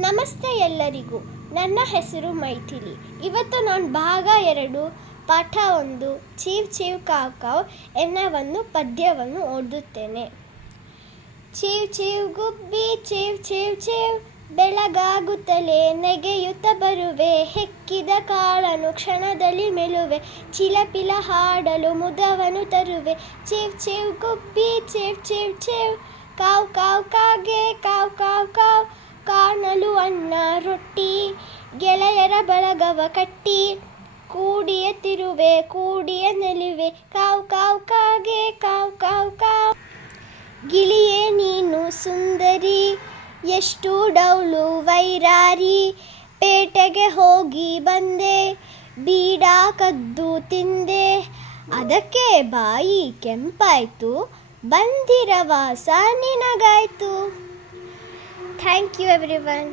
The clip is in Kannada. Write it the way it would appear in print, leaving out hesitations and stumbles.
ನಮಸ್ತೆ ಎಲ್ಲರಿಗೂ. ನನ್ನ ಹೆಸರು ಮೈಥಿಲಿ. ಇವತ್ತು ನಾನು ಭಾಗ 2 ಪಾಠ 1 ಚೀವ್ ಚೀವ್ ಕಾವ್ ಕಾವ್ ಎನ್ನುವ ಪದ್ಯವನ್ನು ಓದುತ್ತೇನೆ. ಚೀವ್ ಚೀವ್ ಗುಬ್ಬಿ ಚೀವ್ ಚೀವ್ ಚೀವ್, ಬೆಳಗಾಗುತ್ತಲೇ ನೆಗೆಯುತ್ತ ಬರುವೆ, ಹೆಕ್ಕಿದ ಕಾಳನ್ನು ಕ್ಷಣದಲ್ಲಿ ಮೆಲುವೆ, ಚಿಲಪಿಲ ಹಾಡಲು ಮುದವನ್ನು ತರುವೆ. ಚೀವ್ ಚೀವ್ ಗುಬ್ಬಿ ಚೀವ್ ಚೀವ್ ಚೀವ್, ಕಾವ್ ಕಾವ್ ಕಾಗೆ ಕಾವ್ ಕಾವ್ ಕಾವ್, ಕಾಣಲು ಅನ್ನ ರೊಟ್ಟಿ, ಗೆಳೆಯರ ಬಳಗವ ಕಟ್ಟಿ, ಕೂಡಿಯ ತಿರುವೆ ಕೂಡಿಯ ನೆಲುವೆ, ಕಾವ್ ಕಾವ್ ಕಾಗೆ ಕಾವ್ ಕಾವ್ ಕಾವ್. ಗಿಳಿಯೇ ನೀನು ಸುಂದರಿ, ಎಷ್ಟು ಡೌಲು ವೈರಾರಿ, ಪೇಟೆಗೆ ಹೋಗಿ ಬಂದೆ, ಬೀಡ ಕದ್ದು ತಿಂದೆ, ಅದಕ್ಕೆ ಬಾಯಿ ಕೆಂಪಾಯ್ತು, ಬಂದಿರ ವಾಸ ನಿನಗಾಯ್ತು. Thank you everyone.